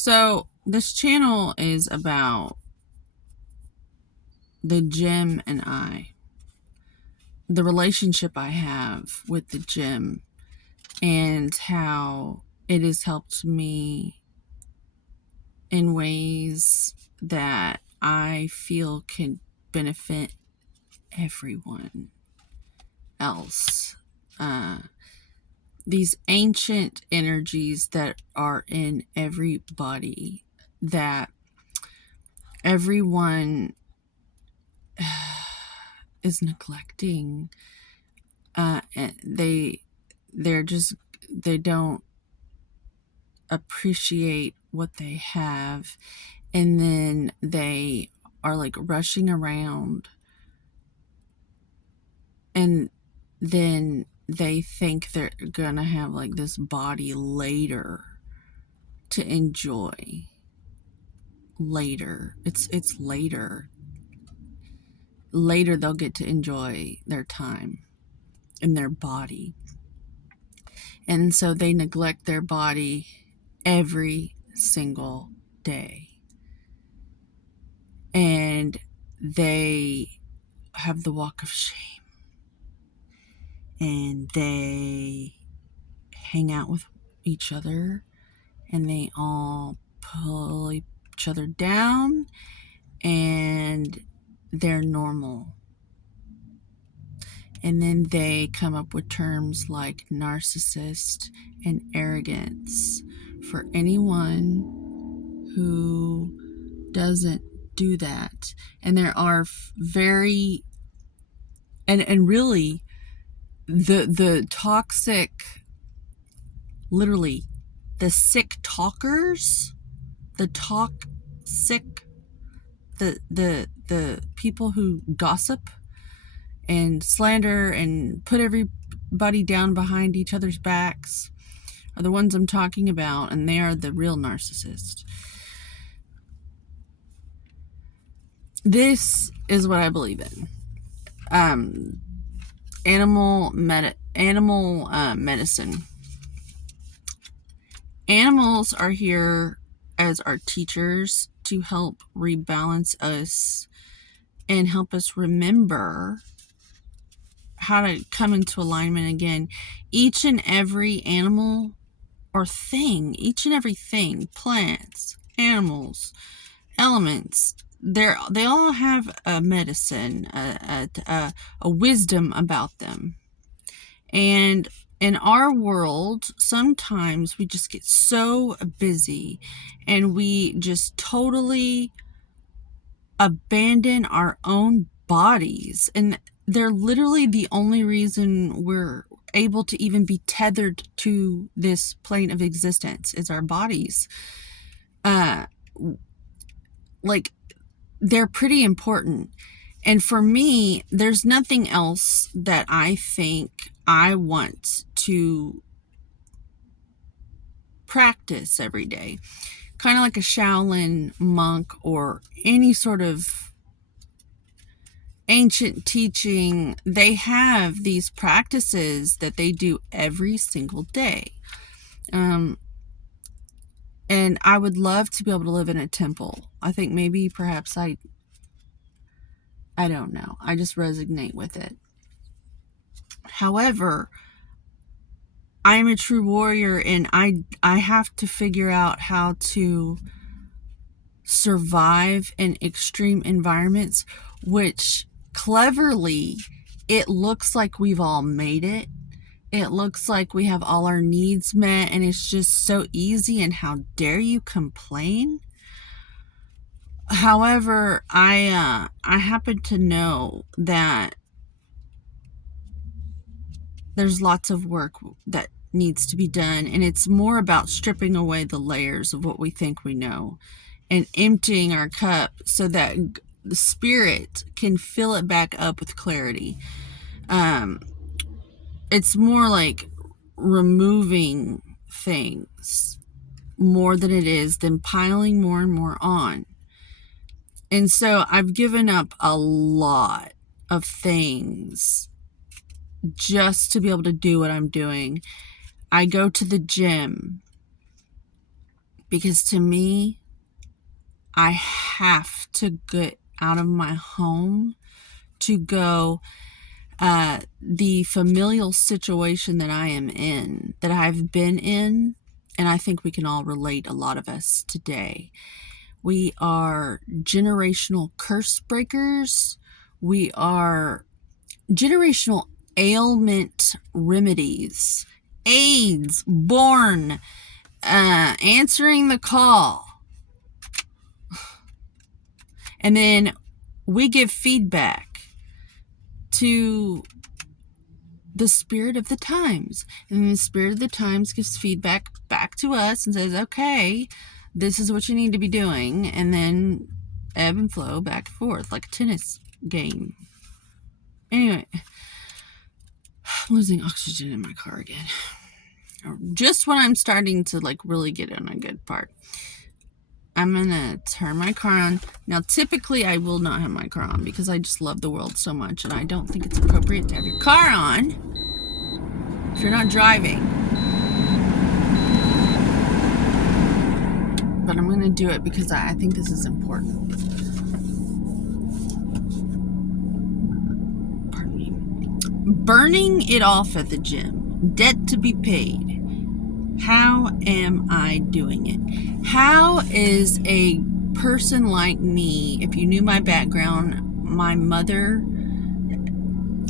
So, this channel is about the gym and the relationship I have with the gym, and how it has helped me in ways that I feel can benefit everyone else. These ancient energies that are in everybody, that everyone is neglecting. And they don't appreciate what they have, and then they are like rushing around, and then they think they're gonna have like this body later to enjoy. Later, it's later they'll get to enjoy their time in their body. And so they neglect their body every single day. And they have the walk of shame. And they hang out with each other. And they all pull each other down. And they're normal. And then they come up with terms like narcissist and arrogance for anyone who doesn't do that. And there are very and really the toxic, literally the sick talkers, the toxic, the people who gossip and slander and put everybody down behind each other's backs are the ones I'm talking about, and they are the real narcissist. This is what I believe in. Animal medicine. Animals are here as our teachers to help rebalance us and help us remember how to come into alignment again. Each and every animal or thing, each and every thing, plants, animals, elements, they all have a medicine, a wisdom about them. And in our world, sometimes we just get so busy and we just totally abandon our own bodies, and they're literally the only reason we're able to even be tethered to this plane of existence is our bodies. Like, they're pretty important. And for me, there's nothing else that I think I want to practice every day. Kind of like a Shaolin monk or any sort of ancient teaching, they have these practices that they do every single day. And I would love to be able to live in a temple. I think maybe perhaps I don't know. I just resonate with it. However, I am a true warrior, and I have to figure out how to survive in extreme environments, which cleverly, it looks like we've all made it. It looks like we have all our needs met, and it's just so easy, and how dare you complain? However, I happen to know that there's lots of work that needs to be done, and it's more about stripping away the layers of what we think we know and emptying our cup so that the spirit can fill it back up with clarity. It's more like removing things more than it is than piling more and more on. And so I've given up a lot of things just to be able to do what I'm doing. I go to the gym Because to me, I have to get out of my home to go. The familial situation that I am in, that I've been in, and I think we can all relate, a lot of us today. We are generational curse breakers. We are generational ailment remedies. AIDS, born, answering the call. And then we give feedback to the spirit of the times. And the spirit of the times gives feedback back to us and says, okay, this is what you need to be doing. And then ebb and flow back and forth like a tennis game. Anyway, I'm losing oxygen in my car again. Just when I'm starting to like really get on a good part. I'm going to turn my car on. Now, typically, I will not have my car on because I just love the world so much, and I don't think it's appropriate to have your car on if you're not driving. But I'm going to do it because I think this is important. Pardon me. Burning it off at the gym. Debt to be paid. How am I doing it? How is a person like me, if you knew my background, my mother,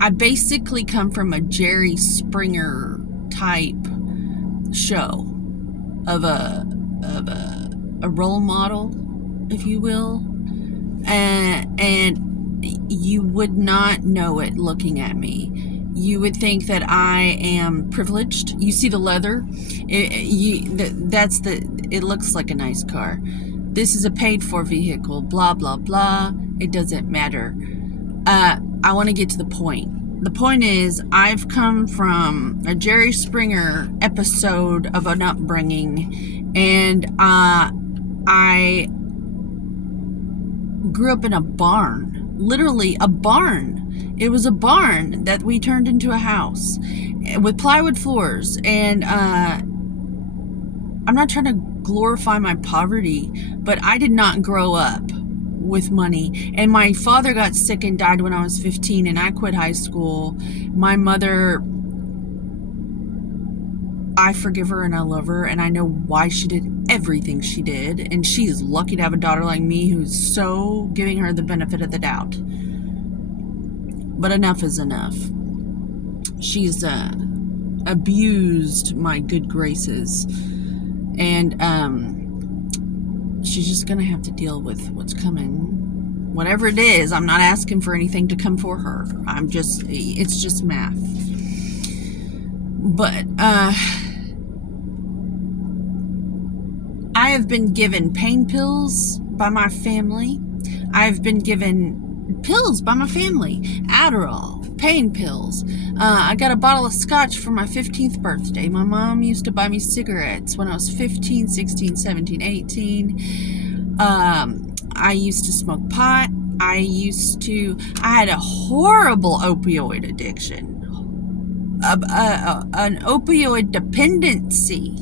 I basically come from a Jerry Springer type show of a role model, if you will, and you would not know it looking at me. You would think that I am privileged. You see the leather? It looks like a nice car. This is a paid-for vehicle, blah, blah, blah. It doesn't matter. I want to get to the point. The point is, I've come from a Jerry Springer episode of an upbringing, and I grew up in a barn. Literally a barn. It was a barn that we turned into a house with plywood floors. And I'm not trying to glorify my poverty, but I did not grow up with money. And my father got sick and died when I was 15, and I quit high school. My mother, I forgive her and I love her, and I know why she did everything she did. And she is lucky to have a daughter like me who's so giving her the benefit of the doubt. But enough is enough. She's abused my good graces. And she's just going to have to deal with what's coming. Whatever it is, I'm not asking for anything to come for her. It's just math. But I have been given pain pills by my family. I've been given pills by my family. Adderall, pain pills. I got a bottle of scotch for my 15th birthday. My mom used to buy me cigarettes when I was 15, 16, 17, 18. I used to smoke pot. I had a horrible opioid addiction. An opioid dependency.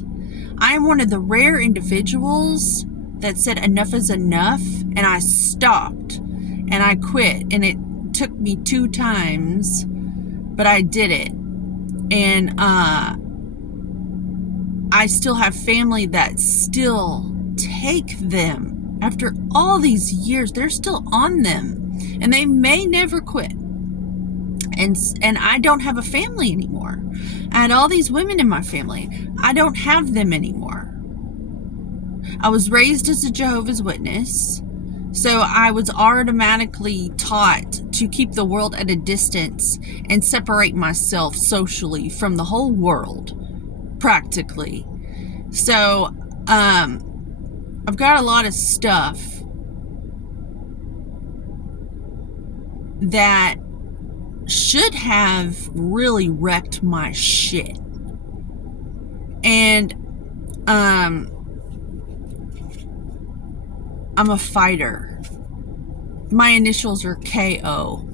I am one of the rare individuals that said enough is enough, and I stopped. And I quit, and it took me 2 times, but I did it. And I still have family that still take them. After all these years, they're still on them, and they may never quit. And I don't have a family anymore. I had all these women in my family. I don't have them anymore. I was raised as a Jehovah's Witness. So I was automatically taught to keep the world at a distance and separate myself socially from the whole world, practically. So I've got a lot of stuff that should have really wrecked my shit. And I'm a fighter. My initials are KO.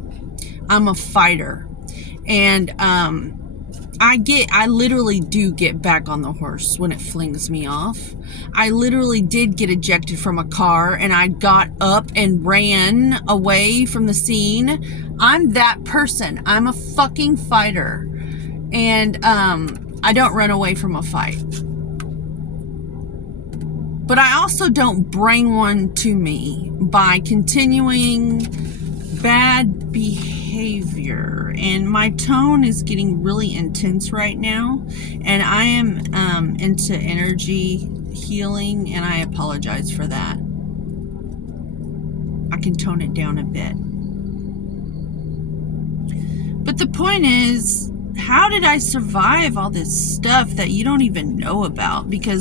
I'm a fighter. And I literally do get back on the horse when it flings me off. I literally did get ejected from a car and I got up and ran away from the scene. I'm that person. I'm a fucking fighter. And I don't run away from a fight. But I also don't bring one to me by continuing bad behavior. And my tone is getting really intense right now. And I am into energy healing, and I apologize for that. I can tone it down a bit. But the point is, how did I survive all this stuff that you don't even know about? Because